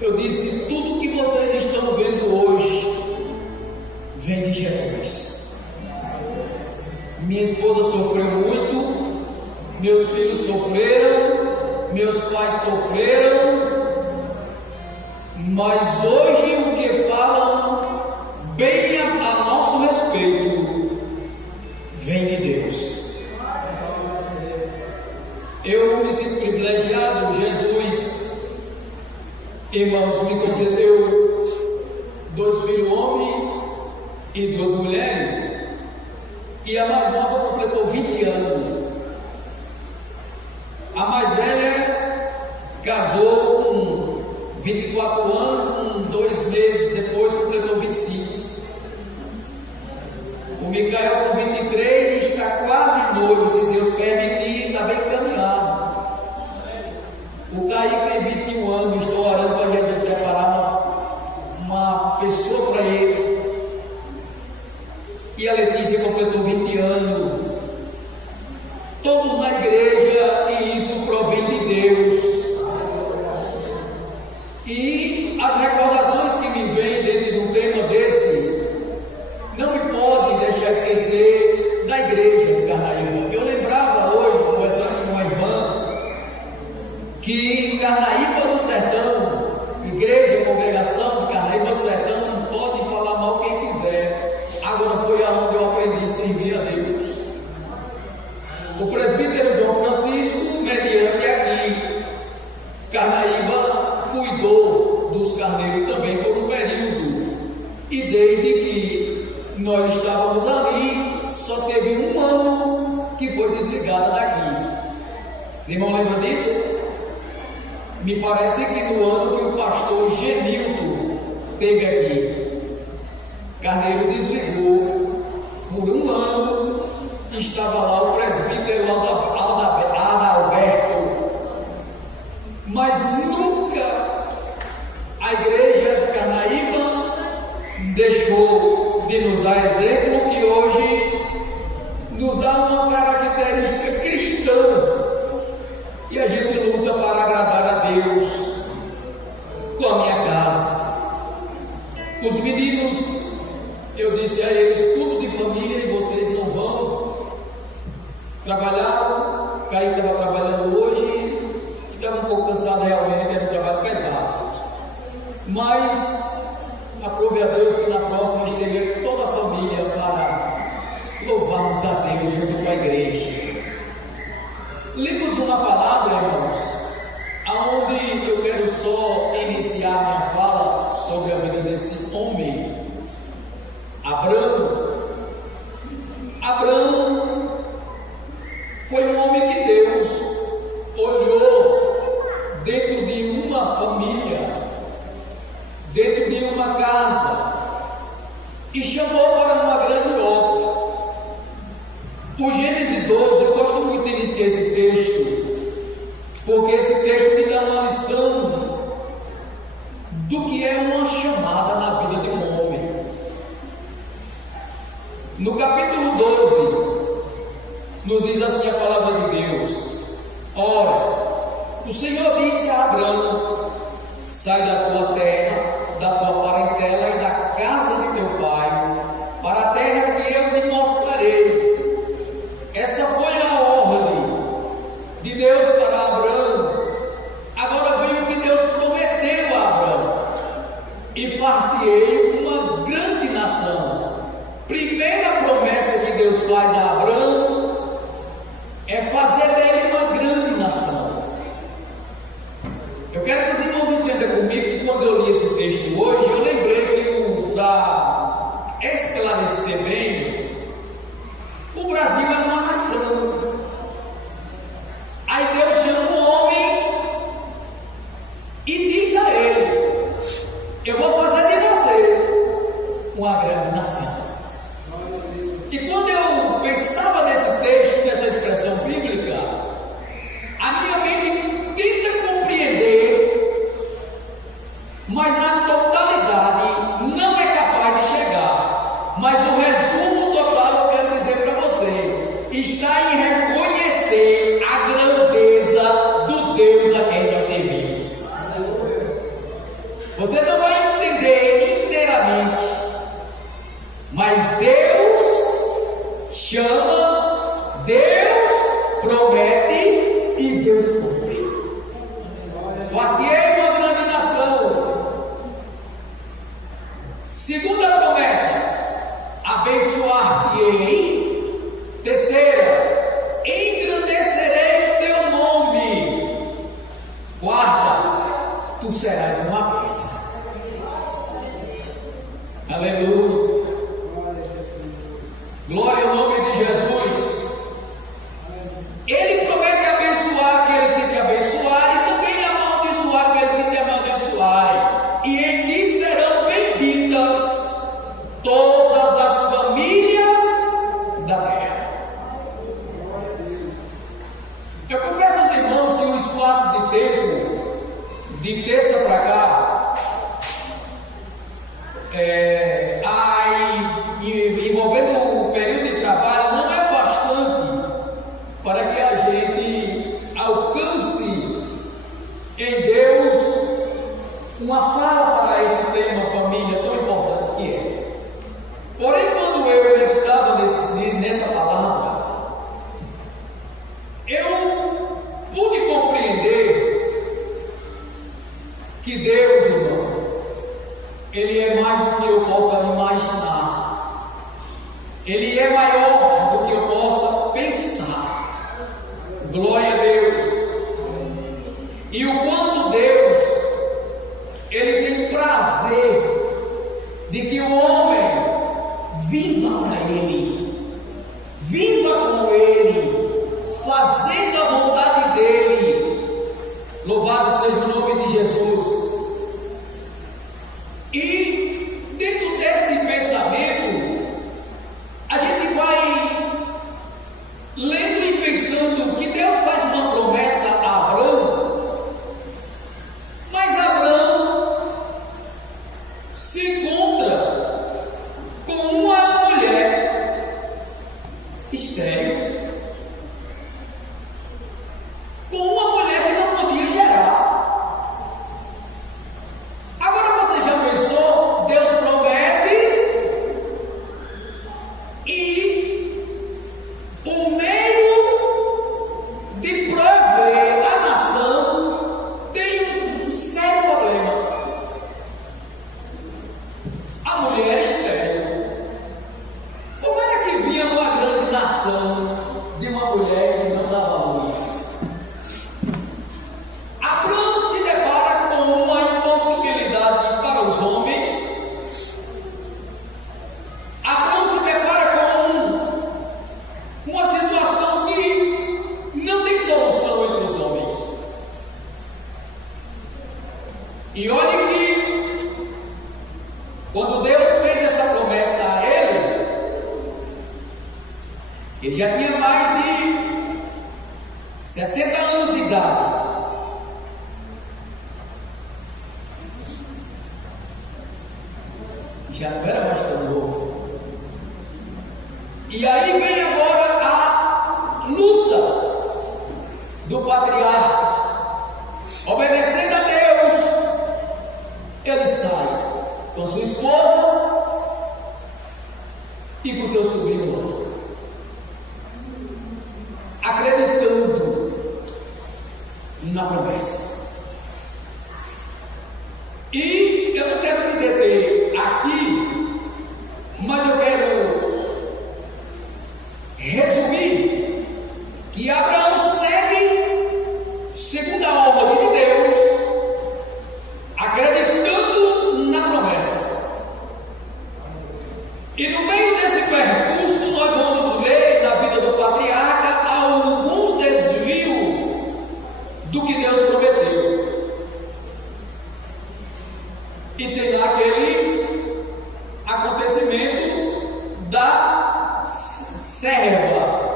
Eu disse: tudo que vocês estão vendo hoje vem de Jesus. Minha esposa sofreu muito, meus filhos sofreram, meus pais sofreram, mas hoje o que falam bem a nosso respeito vem de Deus. Eu me sinto privilegiado. Jesus, irmãos, me concedeu 2 filhos homens e 2 mulheres, e a mais nova completou 20 anos. A mais velha casou com 24 anos, com 2 meses depois completou 25. O Micael com 23 está quase noivo, se Deus permitir, está bem caminhado. O Kaique tem 21 anos, estou orando para Jesus preparar uma pessoa para ele. E a Letícia completou 20 anos. Todos na igreja, e isso provém de Deus. E as recordações que me vêm dentro de um tema desse, não me pode deixar esquecer da igreja de Carnaíba. Eu lembrava hoje, conversando com uma irmã, que Carnaíba do Sertão, igreja, congregação de Carnaíba do Sertão, não pode falar mal quem quiser. Agora foi aonde eu aprendi a servir a Deus. O presbítero João Francisco, mediante aqui, Carnaíba cuidou dos carneiros também por um período, e desde que nós estávamos ali, só teve um ano que foi desligada daqui. Os irmãos lembram disso? Me parece que no ano que o pastor Genilton esteve aqui, Carneiro desligou por um ano, e estava lá o presbítero Adalberto. Mas nunca a igreja de Carnaíba deixou de nos dar exemplo, que hoje nos dá uma característica cristã, e a gente luta para agradar a Deus com a minha casa. Os meninos, eu disse a eles, tudo de família, e vocês não vão trabalhar. Kaique estava trabalhando hoje e estava um pouco cansado realmente, era um trabalho pesado, mas aprove a Deus que na próxima esteja toda a família para louvarmos a Deus junto com a igreja. Lemos uma palavra, irmãos, aonde eu quero só iniciar minha fala sobre a vida desse homem, Abraão. Abraão foi um homem que Deus olhou dentro de uma família, dentro de uma casa, e chamou para uma grande obra. O Gênesis 12, eu gosto muito de iniciar esse texto, porque esse texto me dá uma lição do que é uma chamada na vida de um homem. No capítulo 12, nos diz assim a palavra de Deus: ora, o Senhor disse a Abraão: sai da tua terra, da tua parentela e da casa de teu pai, para a terra que eu te mostrarei. Essa foi a ordem de Deus para Abraão. Agora vem o que Deus prometeu a Abraão: e far-te-ei uma grande nação. Primeira promessa que Deus faz a Abraão é fazer dele uma grande nação. Eu quero que os irmãos entendam comigo que quando eu li tu serás uma bênção. Aleluia. Glória ao nome de Jesus. Ele promete abençoar aqueles que te abençoarem e também amaldiçoar aqueles que te amaldiçoarem. E em ti serão benditas todas as famílias da terra. Eu confesso aos irmãos que o espaço de tempo, de terça para cá, envolvendo o período de trabalho, não é bastante para que a gente alcance em Deus uma fala para esse tema família tão importante que é. Porém, quando eu meditava nessa palavra, eu pude compreender que Deus, irmão, Ele é mais do que eu possa imaginar. Ele é maior do que eu possa pensar. Glória a Deus. E o quanto Deus, Ele tem prazer de que o homem viva para Ele, viva com Ele, fazendo a vontade dEle. Louvado seja o nome de Jesus. E dentro desse pensamento, a gente vai lendo e pensando que Deus faz uma promessa a Abraão, mas Abraão se encontra com uma mulher estéril, com uma mulher que não podia gerar. Agora você já pensou? Deus promete e por meio de prover a nação tem um sério problema. A mulher estéril. Como é que vinha uma grande nação de uma mulher que não dava luz? Abraão se depara com uma impossibilidade para os homens. Abraão se depara com uma situação que não tem solução entre os homens. E olhe que quando Deus fez essa promessa a ele já tinha mais de 60 anos de idade. Já não era mais tão novo. E aí vem agora a luta do patriarca. Obedecendo a Deus, ele sai com sua esposa e com seu sobrinho, acreditando na promessa. E eu não quero me deter aqui, mas eu quero resumir que Abraão segue segundo a ordem de Deus, acreditando na promessa. E no meio desse percurso nós vamos ver na vida do patriarca alguns desvios do que Deus prometeu. E tem aquele acontecimento da serva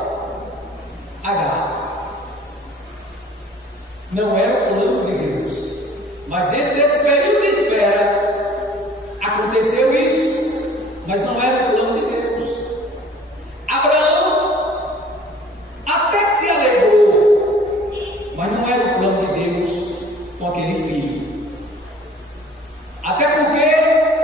Agar. Não era o plano de Deus, mas dentro desse período de espera aconteceu isso, mas não era o plano de Deus. Abraão até se alegrou, mas não era o plano de Deus com aquele filho. Até porque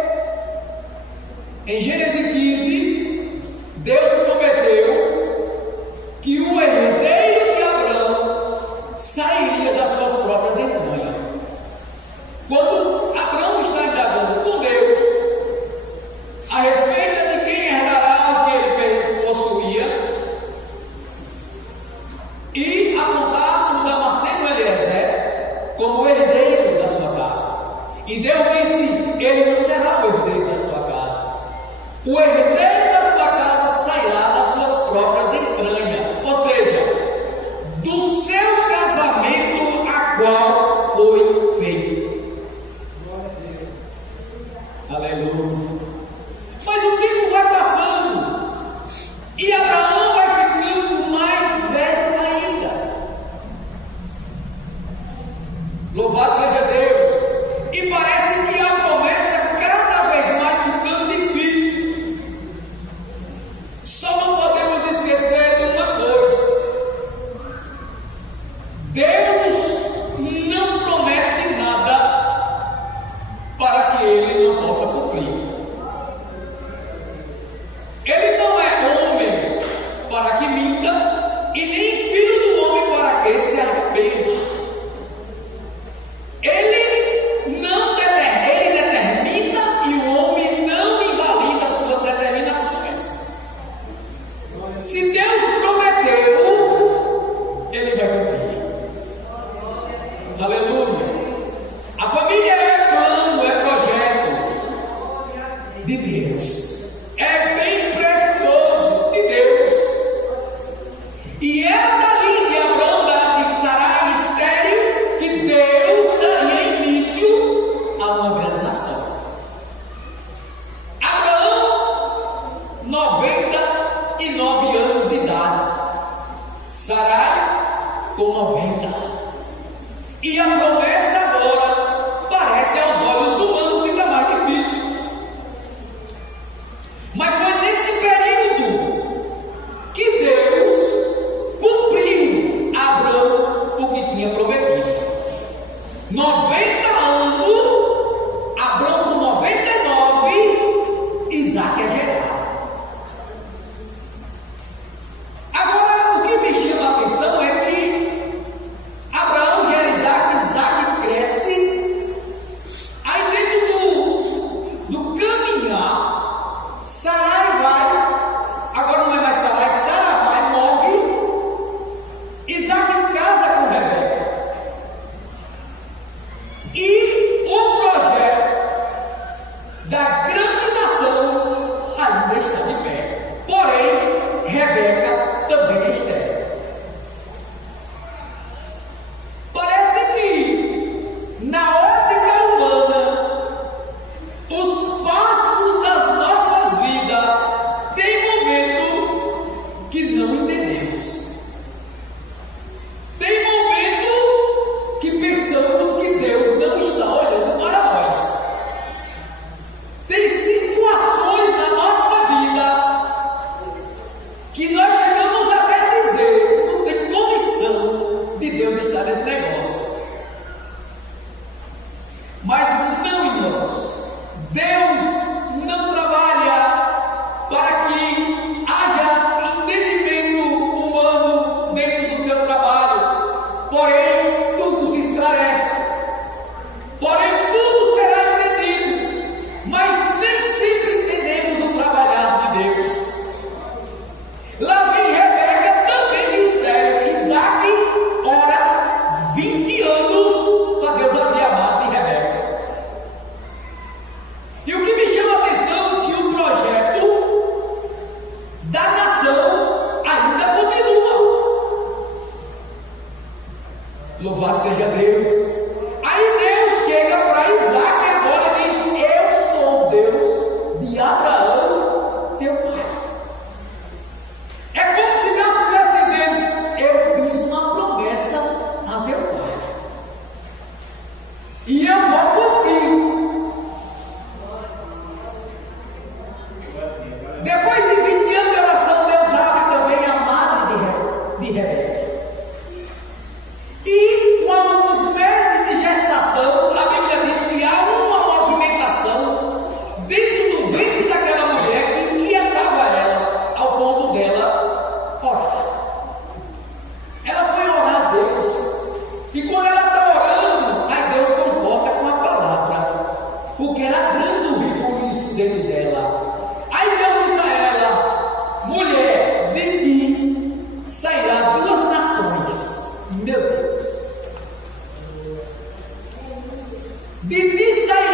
E Deus disse: ele não será o herdeiro da sua casa. O herdeiro da sua casa sairá das suas próprias entranhas, ou seja, do seu casamento a qual foi feito. Aleluia. Mas o tempo vai passando e Abraão vai ficando mais velho ainda. Louvado seja Deus. E parece que a promessa cada vez mais ficando difícil. Só não podemos esquecer de uma coisa: Deus não promete nada para que Ele não possa cumprir. Ele não é homem para que minta, e nem filho do homem para que se arrependa. Ele determina e o homem não invalida suas determinações. Se Deus prometeu, Ele vai cumprir. Aleluia. A família é plano, é projeto de Deus. É bem precioso de Deus. E era dali de Abrão, de Sarai estéril, que Deus daria início a uma grande nação. Abraão, 99 anos de idade. Sarai, com 90. E a promessa agora parece aos olhos humanos fica mais difícil. Mas foi nesse período que Deus cumpriu a Abraão o que tinha prometido. 90 anos, Abraão com 99, Isaac é gerado. Agora, o que me chama a atenção é que Abraão gera Isaac, Isaac cresce. Aí dentro do caminhar, Sarai vai, agora não é mais Sarai, Sara vai, morre. Isaac casa com Rebeca. E o projeto da grande nação ainda está de pé. Porém, Rebeca também é estéril. Parece que, na ótica humana, os passos das nossas vidas tem momento que não entendemos. Tem momento que pensamos que Deus não está olhando para nós. Tem situações na nossa vida que nós chegamos até dizer: não tem condição de Deus estar nesse negócio. Mas não, irmãos, Deus não trabalha para que haja entendimento humano dentro do seu trabalho. Porém, tudo se esclarece. Porém, tudo será entendido. Mas nem sempre entendemos o trabalhar de Deus. Lá vem Rebeca, também estéril. Isaac ora 20 anos para Deus abrir a mata de Rebeca. E o que me chama a atenção é que o projeto da nação ainda continua. Louvado seja Deus. Aí Deus chega para Isaac agora e diz: eu sou o Deus de Abraão, teu pai. É como se Deus estivesse dizendo: eu fiz uma promessa a teu pai. E eu vou cumprir. Depois de 20 anos de oração, Deus abre também a madre de Rebeca. E com alguns meses de gestação, a Bíblia diz que há uma movimentação dentro do ventre daquela mulher que inquietava ela, ao ponto dela orar. Ela foi orar a Deus. E quando ela está orando, aí Deus conforta com a palavra, porque era grande o rebuliço dentro dela. Aí Deus diz a ela: mulher, de ti sairá 2 nações. Meu Deus. De ti sairá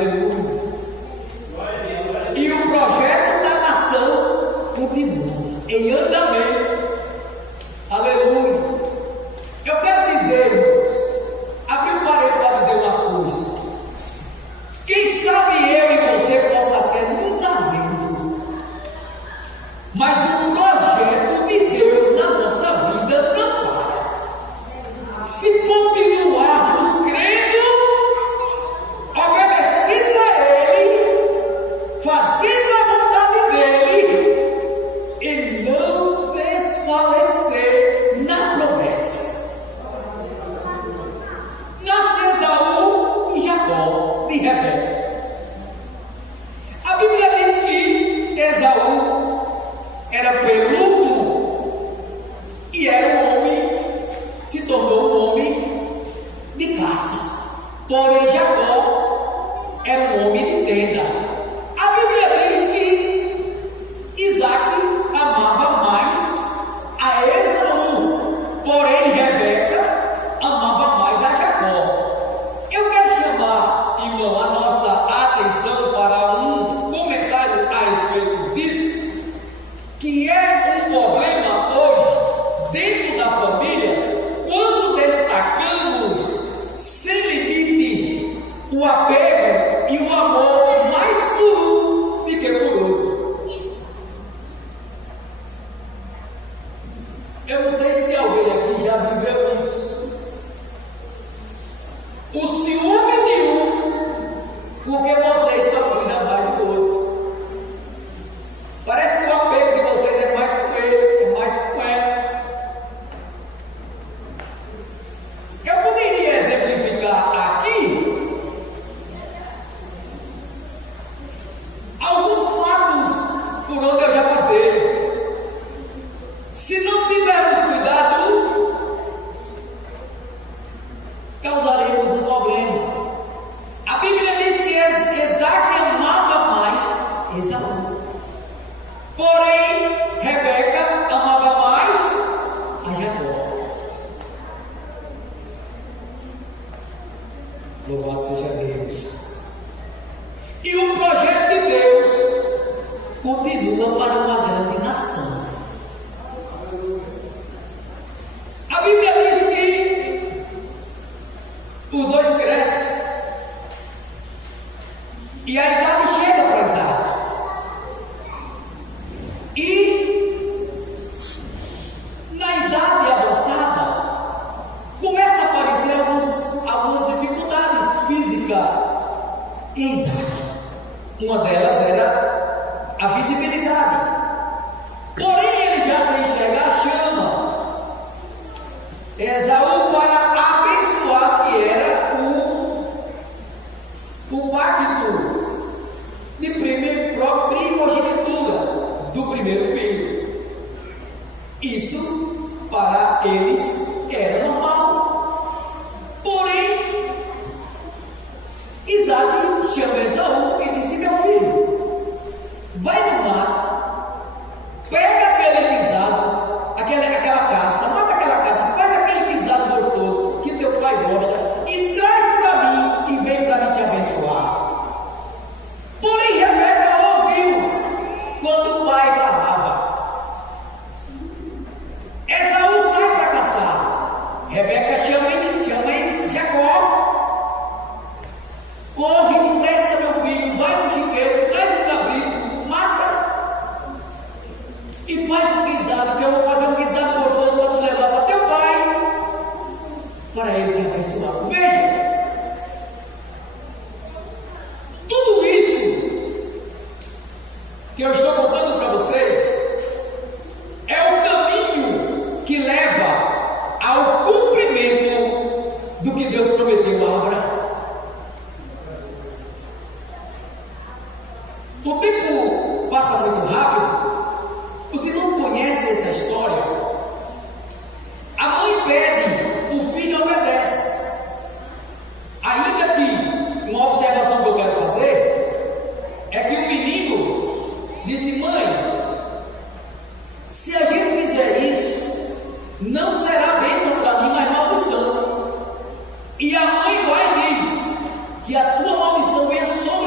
Aleluia. E o projeto da nação continua em andamento. Aleluia. Eu quero dizer, irmãos, abri o parede para dizer uma coisa. Quem sabe eu e você possa até não estar vendo, mas o projeto de Deus na nossa vida não para. Se continuarmos crendo, obedecendo a Ele, fazendo a vontade dEle, e não desfalecer na promessa. Nasce Esaú e Jacó de Rebeca. A Bíblia diz que Esaú era peludo e era um homem, se tornou um homem de caça. Porém, Jacó era um homem de tenda. A Bíblia diz que Isaac amava mais a Esaú, porém Rebeca amava mais a Jacó. Eu quero chamar, irmão, a nossa atenção para um comentário a respeito disso, que é um problema hoje dentro da família, quando destacamos sem limite o apego e o amor mais por um do que por outro. Eu não sei se alguém aqui já viveu isso. O ciúme de um, porque você só cuida mais do outro. Parece que o apego de vocês é mais com ele, é mais com ela. Eu poderia exemplificar aqui alguns fatos por onde eu já passei. Se não tivermos cuidado, causaremos um problema. A Bíblia diz que Isaac amava mais Esaú, porém Rebeca amava mais a Jacó. Louvado seja Deus. E o projeto de Deus continua para uma grande nação. A Bíblia diz que os dois crescem e a idade chega para Isaac. E na idade avançada começa a aparecer algumas dificuldades físicas em Isaac. Uma delas era a visibilidade. Porém, ele já sem enxergar a chama. Esaú, para abençoar, que era o pacto de primogenitura do primeiro filho. Isso para eles era normal. Porém, Isaac chama Esaú e disse: meu filho, vai no mar, pega aquele guisado, aquela caça, mata aquela caça, faz aquele guisado gostoso que teu pai gosta e traz para mim e vem para mim te abençoar. Porém, Rebeca ouviu quando o pai falava. Esaú sai para caçar. Rebeca chama Jacó. Corre depressa, meu filho, vai no chiqueiro, traz um cabrito, mata e faz um guisado, que eu vou fazer um guisado gostoso para tu levar para teu pai, para ele te abençoar. Veja, tudo isso que eu estou contando para vocês é o caminho que leva ao cumprimento do que Deus prometeu a Abraão. O tempo passa muito rápido. Os irmãos conhecem essa história. A mãe pede, o filho obedece. Ainda que uma observação que eu quero fazer é que o menino disse: mãe, se a gente fizer isso, não será bênção para mim, mas maldição. E a mãe vai e diz que a tua maldição vem sobre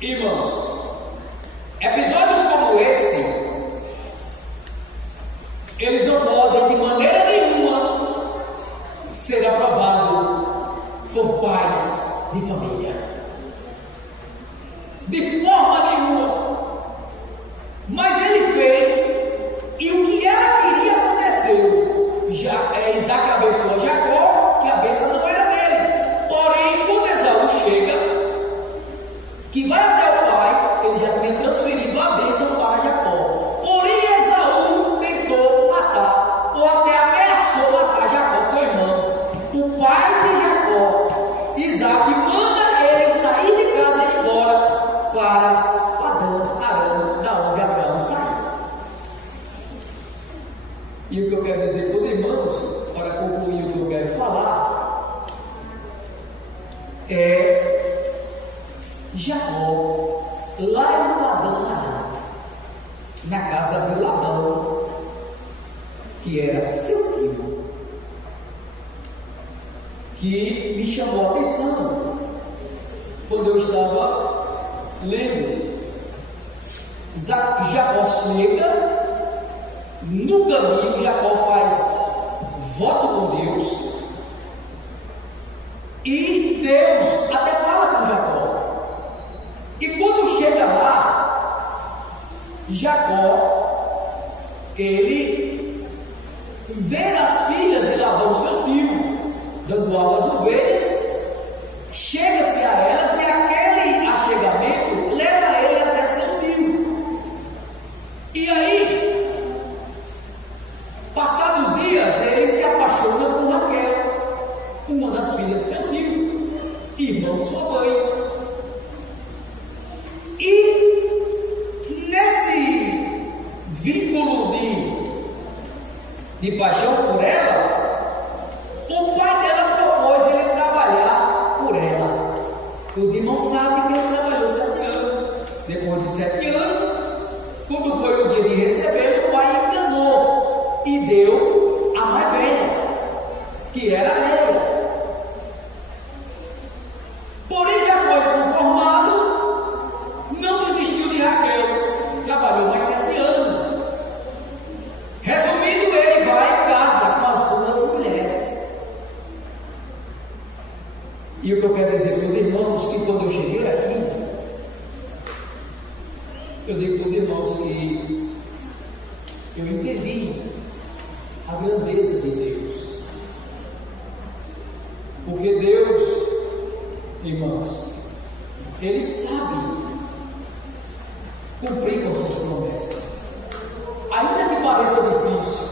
Irmãos, episódios como esse, eles não podem de maneira nenhuma ser aprovados por pais de família. De forma nenhuma. Mas ele fez, e o que ela queria aconteceu. Isaac abençoou Jacó, que a bênção não era dele. Porém, quando Esaú chega, que vai até o pai, ele já tem transferido a bênção para Jacó. Porém, Esaú tentou matar, ou até ameaçou matar Jacó, seu irmão. O pai de Jacó, Isaac, manda ele sair de casa e ir embora para Padã Arã, da onde Abraão saiu. E o que eu quero dizer para os irmãos, para concluir o que eu quero falar, é Jacó, lá em Padã Arã, na casa de Labão, que era seu tio, que me chamou a atenção quando eu estava lendo. Jacó chega, no caminho Jacó faz voto com Deus, e Deus até fala com Jacó. E quando chega lá, Jacó, ele vê as filhas de Labão, seu tio, dando água às ovelhas, chega-se a elas, e aquele achegamento leva ele até seu tio. E aí, passados dias, ele se apaixona por Raquel, uma das filhas de seu tio, irmão de sua mãe. E nesse vínculo de paixão por ela, o pai dela propôs ele trabalhar por ela. Os irmãos sabem que ele trabalhou 7 anos. Depois de 7 anos, quando foi o dia de receber, o pai enganou e deu a mais velha, que era a Léia. Porém, Jacó, inconformado, não desistiu de Raquel, trabalhou mais 7 anos. Resumindo, ele vai em casa com as 2 mulheres. E o que eu quero dizer para os irmãos, que quando eu cheguei aqui, eu digo para os irmãos que eu entendi a grandeza de Deus. Porque Deus, irmãos, Ele sabe cumprir com as suas promessas. Ainda que pareça difícil,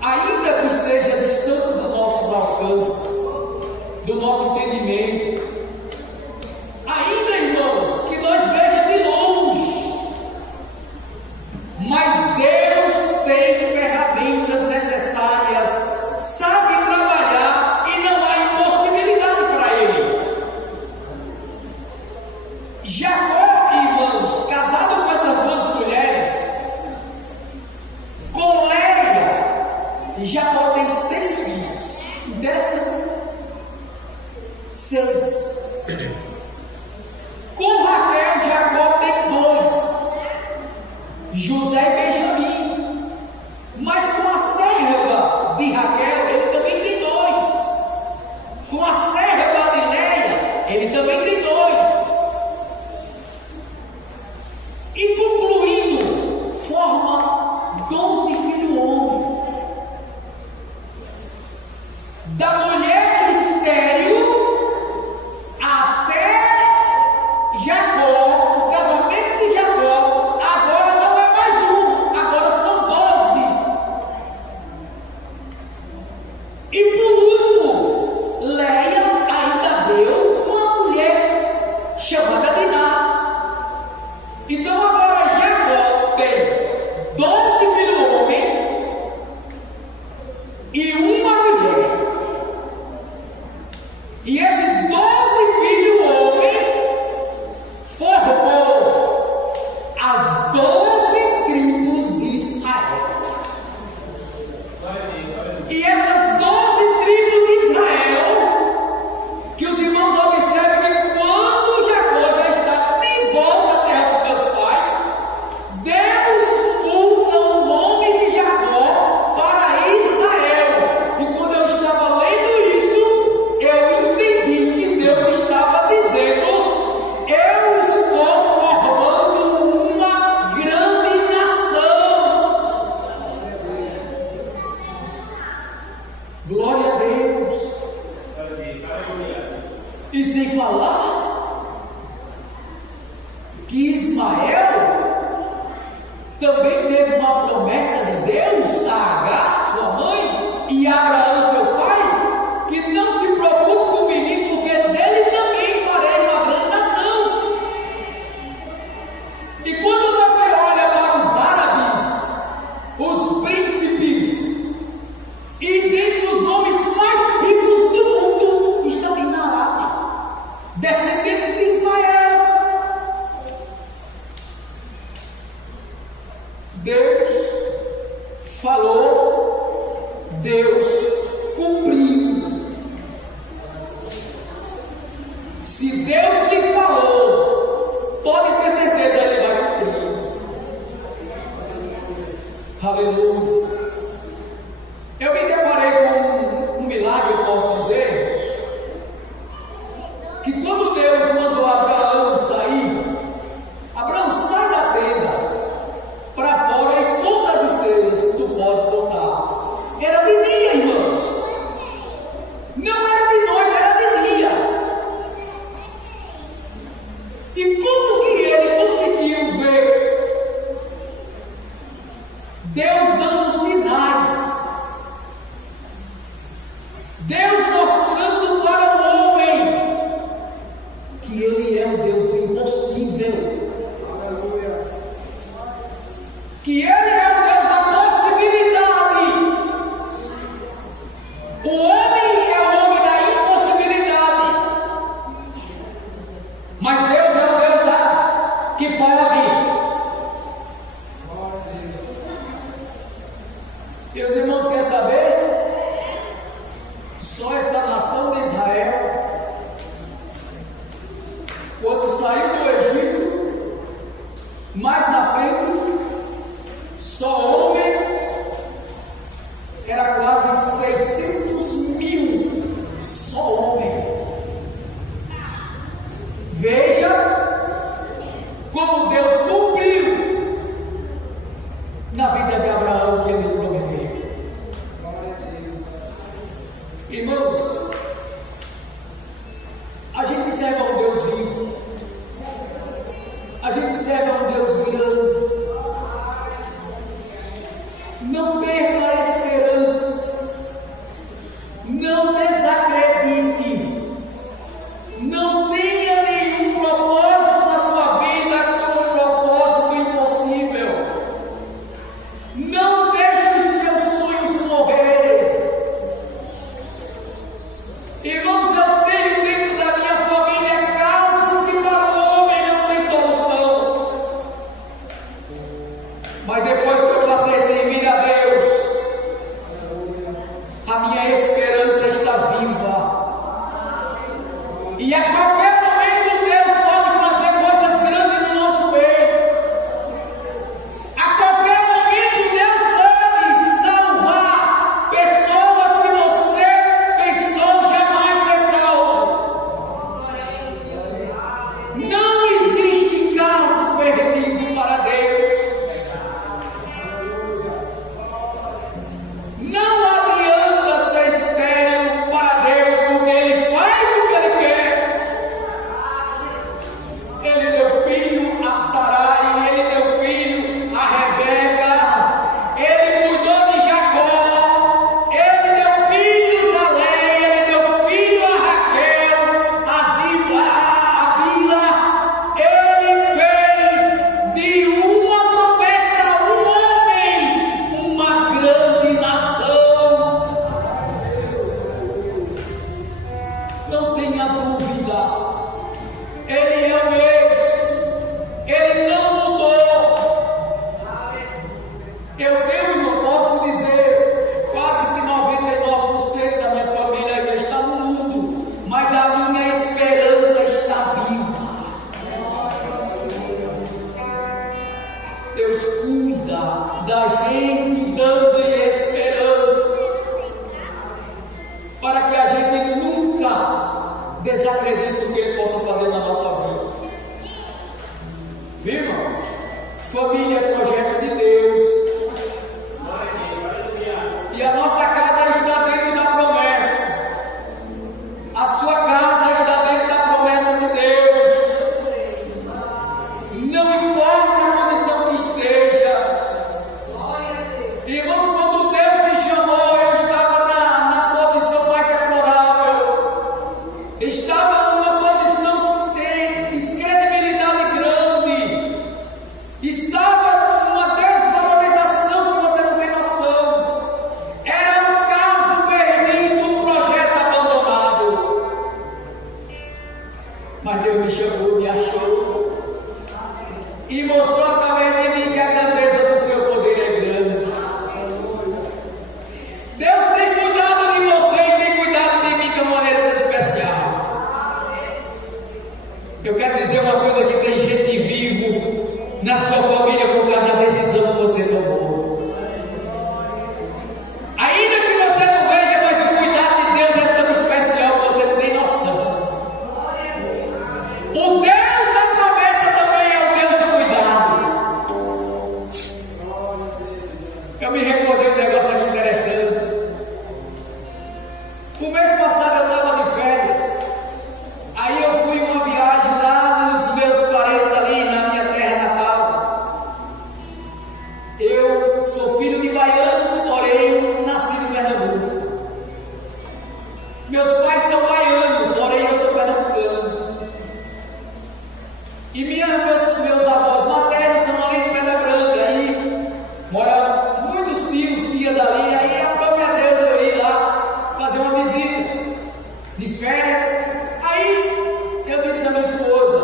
ainda que esteja distante do nosso alcance, do nosso entendimento, ainda, irmãos, que nós veja de longe, mas Deus tem ferramentas necessárias, sabe trabalhar e não há impossibilidade para Ele. Jacó, irmãos, casado com essas 2 mulheres, com Léia, Jacó tem 6 filhos. Interessante. 6. Com Raquel, Jacó tem 2, José e Benjamim. Mas com a serva de Raquel, ele também tem 2. Com a serva de Léia, ele também tem 2. E concluindo, forma 12 filhos homens. Da mulher estéril até Jacó, o casamento de Jacó, agora não é mais 1, agora são 12. E por último, Léia ainda deu uma mulher chamada Diná. Então agora Jacó tem 12 filhos homens e uma mulher. E esses 12 filhos homens formou as 12 tribos de Israel. E essas 12 tribos de Israel, que os irmãos observam que quando Jacó já que Ismael também teve uma promessa de Deus a Agar, sua mãe, e a Abraão, seu pai, que não se preocupe com o menino, porque dele também farei uma grande nação. E quando você olha para os árabes, os príncipes, e dentre os homens mais ricos do mundo, estão em Arábia, descendentes de Ismael. Deus falou, Deus cumpriu. Se Deus lhe falou, pode ter certeza, Ele vai cumprir. Aleluia. Eu me deparei com um milagre, eu posso dizer, que quando Deus mandou Abraão sair, Abraão sai da tenda para fora e conta as estrelas que tu pode contar. Era de dia, irmãos. Não era de noite, era de dia. E como que ele conseguiu ver Deus dando sinais? Deus mostrando para o homem que Ele é o Deus do impossível. Que Ele é o Deus da possibilidade. O homem é o homem da impossibilidade. Mas Deus é o Deus da que pode. Meus irmãos, quer saber? Só essa nação de Israel, quando saiu do Egito, mais na frente, só homem, era quase 600 mil, só homem. Veja como Deus cumpriu na vida de Abraão que Ele prometeu. Irmãos, a gente serve a um Deus vivo, a gente serve a um Deus grande. Não perca a esperança, não desacredite, não tenha nenhum na sua família por causa da decisão que você tomou. Ainda que você não veja, mas o cuidado de Deus é tão especial que você não tem noção. O Deus da promessa também é o Deus do cuidado. Eu me recordei um negócio aqui interessante. O mês passado eu estava de férias. Aí eu fui em uma viagem lá nos meus parentes ali na minha terra natal. Eu sou filho de baianos, porém nasci em Pernambuco. Meus pais são baianos, porém eu sou pernambucano. E meus avós maternos são ali de Pedra Branca. Aí moram muitos tios, tias ali. Aí a própria Deus eu ia lá fazer uma visita de férias. Aí eu disse à minha esposa: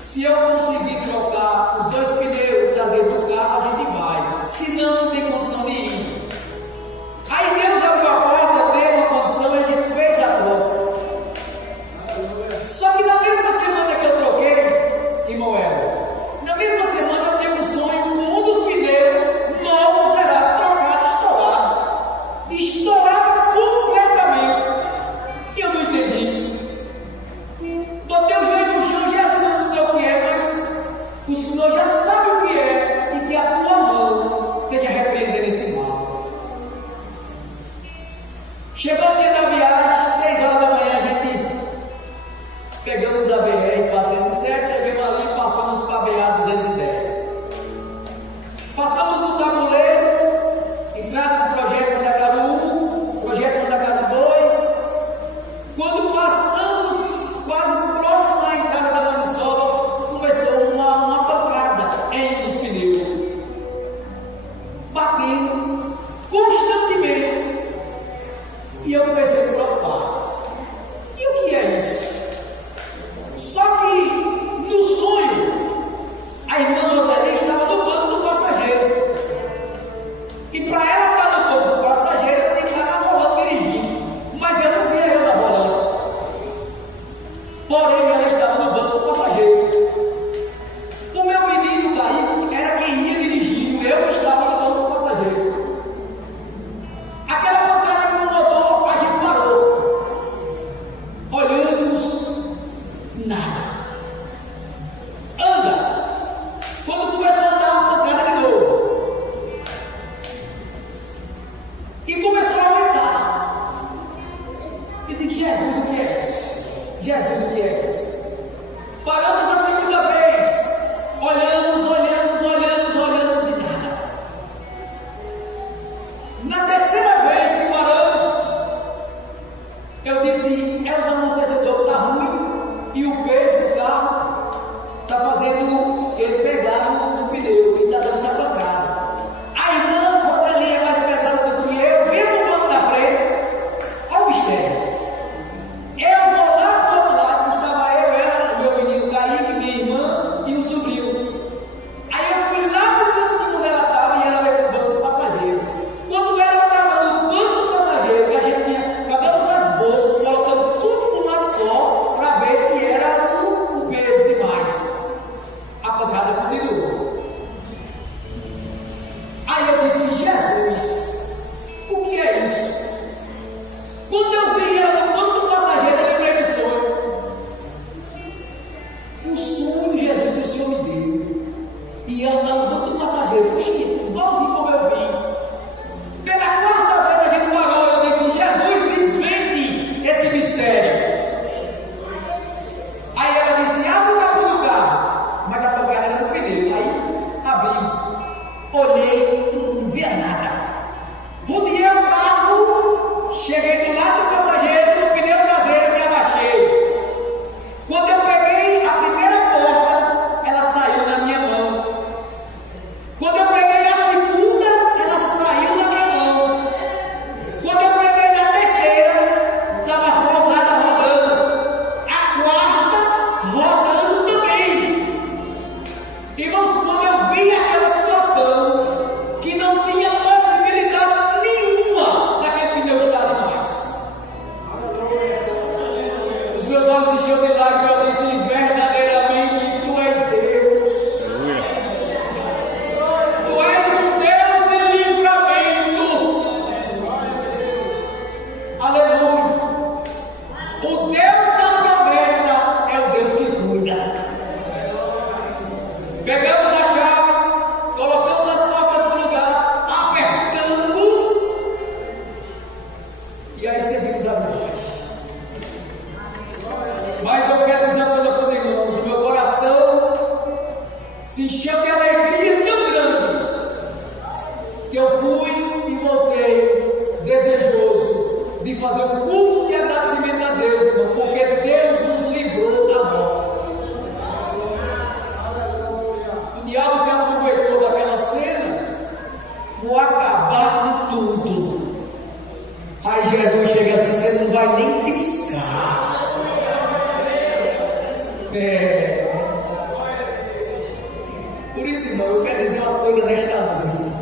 se eu conseguir trocar os 2 pneus traseiros do carro, a gente vai. Se não, não tem condição de ir. Aí Deus abriu a porta, deu uma condição e a gente fez a troca. Só que na mesma semana que eu troquei, irmão Eva, na mesma semana eu tive um sonho com um dos pneus novos, era trocado, estourado completamente. E eu não entendi. Botei o joelho no chão, Jesus, eu não sei o que é, mas o Senhor já sabe o que é e que a tua mão tem que repreender esse mal. Chegou o dia da viagem, 6 horas da manhã, a gente pegamos a BR 407, chegamos ali e passamos para a BA 210. Passamos no tabuleiro, entrada do projeto Mandacaru 1, projeto Mandacaru 2. Quando passamos quase próximo da entrada da Maniçoba, começou uma pancada em um dos pneus, batendo constantemente. E eu comecei a me preocupar. E o que é isso? Só que no sonho, a irmã Roseli estava no banco do passageiro. E para ela estar no banco do passageiro, eu tinha que estar na volante dirigindo. Mas eu não via eu na volante. Porém, ela estava no banco do passageiro. O meu menino Kaique era quem ia dirigindo, eu estava no banco do passageiro. Aquela pancada que no motor, a gente parou. Olhamos, nada. Anda. Quando começou a andar, a pancada de novo. E começou a aumentar. E disse: Jesus, o que é isso? Jesus, o que é isso? Paramos a segunda vez. Olhamos e nada. Na terceira vez que paramos, eu disse: é os amortecedores que está ruim e o peso do carro está fazendo ele pegar no pneu e está dando essa pancada. A irmã Roseli é mais pesada do que eu, vem no banco da frente. Olha o mistério. Eu vou lá para o outro lado, estava eu, ela, o meu menino Kaique, minha irmã e o sobrinho. Aí eu fui lá para o canto de onde ela estava e ela veio para o banco do passageiro. Quando ela estava no banco do passageiro, que a gente tinha, pegamos as bolsas, colocamos tudo para um lado só, para ver se era um peso demais. A pancada continuou. Aí eu disse: Jesus, o que é isso? Quando eu vi ela no banco do passageiro, eu lembrei do sonho. O sonho Jesus que o Senhor me deu. E ela está no banco do passageiro. Puxa, igualzinho como eu vi. Pela quarta vez a gente parou. Eu disse: Jesus, desvende esse mistério. Aí ela disse: abre o capô do carro. Mas a pancada era no pneu. Aí abri. Olhei, não via nada. Rodeei o carro, cheguei do lado do passageiro, no pneu traseiro, me abaixei. Quando eu peguei a primeira porta, ela saiu na minha mão. Quando eu peguei isso, irmão, eu quero dizer uma coisa nesta noite.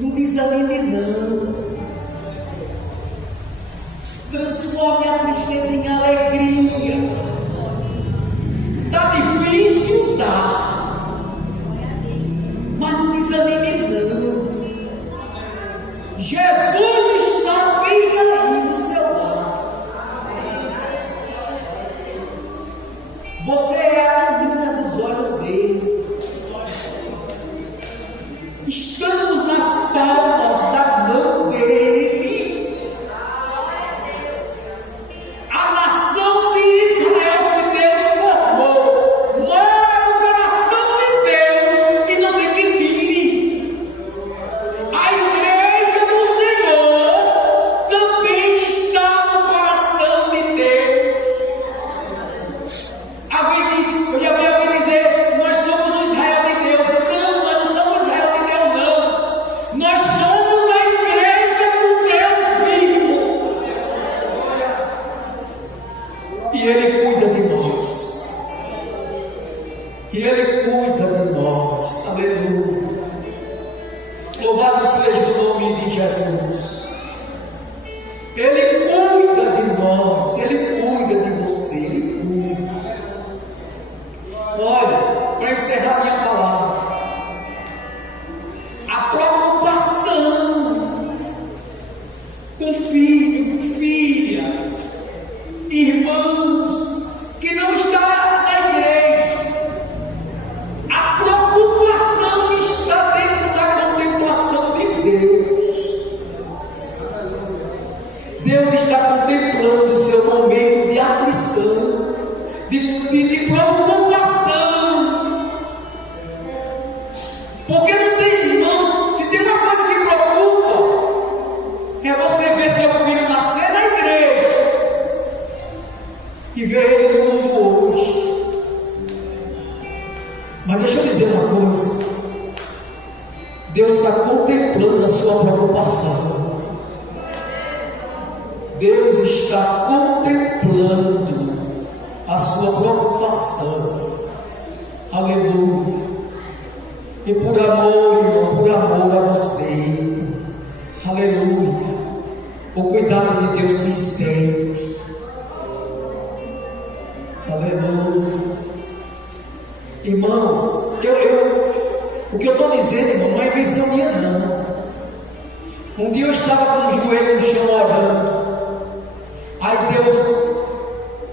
Não desanime, não. Transforme a tristeza em alegria. Está difícil, tá? Mas não desanime, não. Jesus está bem aí no seu lado. Você é a menina dos olhos dele. Estamos nas palmas da mão dele. A nação de Israel que Deus formou mora no coração de Deus e não tem que vir. A igreja do Senhor também está no coração de Deus. Alguém disse, eu já vi alguém dizer, nós somos o Israel de Deus. Não, nós não somos o Israel de Deus, não. Nós somos a igreja do Deus vivo. E Ele cuida de nós. E Ele cuida de nós. Aleluia. Louvado seja o nome de Jesus. Ele cuida de nós. Ele cuida de você. Ele cuida. Olha, para encerrar minha palavra, a preocupação com filho, filha, irmãos que não estão na igreja, a preocupação está dentro da contemplação de Deus. Deus está contemplando o seu momento de aflição, de preocupação. Porque não tem, irmão, se tem uma coisa que preocupa, é você ver seu filho nascer na igreja e ver ele no mundo hoje. Mas deixa eu dizer uma coisa: Deus está contemplando a sua preocupação. Deus está contemplando a sua preocupação. Aleluia. E por amor, irmão, por amor a você, aleluia, o cuidado de Deus se estende. Aleluia. Irmãos, o que eu estou dizendo, irmão, não é invenção minha, não. Um dia eu estava com o joelho no chão orando. Aí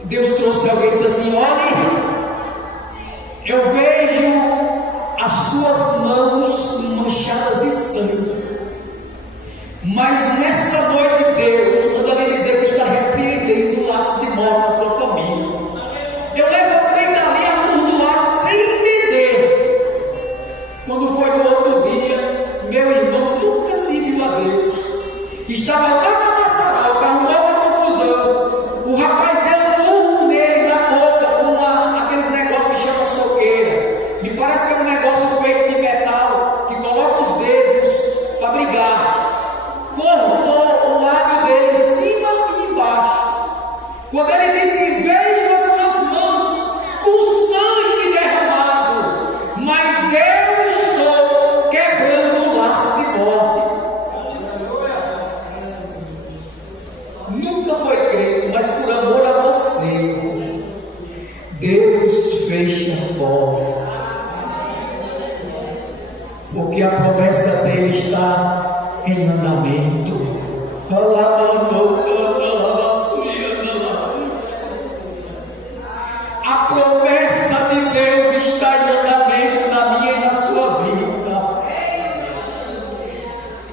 Deus trouxe alguém e disse assim: olha, eu vejo as suas mãos manchadas de sangue, mas nesta noite Deus manda lhe dizer que está repreendendo o laço de morte na sua família. Eu levantei dali atordoado sem entender. Quando foi no outro dia, meu irmão nunca se viu a Deus, estava lá na maçaroca, arrumou uma confusão. O rapaz deu um murro nele na boca com aqueles negócios que chama soqueira. Me parece que é um negócio feito de metal que coloca os dedos para brigar. Cortou o lábio dele em cima e embaixo. Quando ele disse que vejo as suas mãos com sangue derramado, mas eu estou quebrando o laço de morte. Nunca foi crente, mas por amor a você, Deus fecha a porta. Porque a promessa dele está em andamento. A promessa de Deus está em andamento na minha e na sua vida.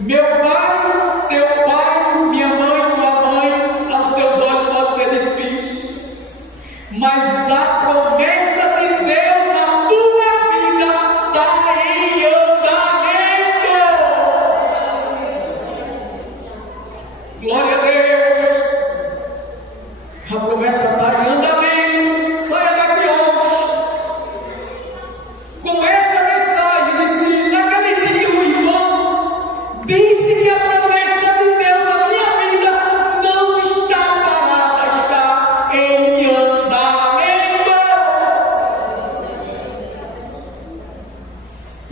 Meu pai, teu pai, minha mãe, tua mãe, aos teus olhos pode ser difícil, mas a promessa de Deus na tua vida está em andamento.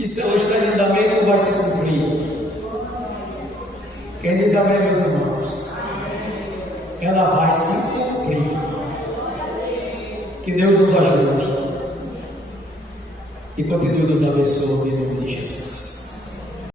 E se ela está em andamento, vai se cumprir. Quem diz amém, meus irmãos? Ela vai se cumprir. Que Deus nos ajude e continue nos abençoando em nome de Jesus.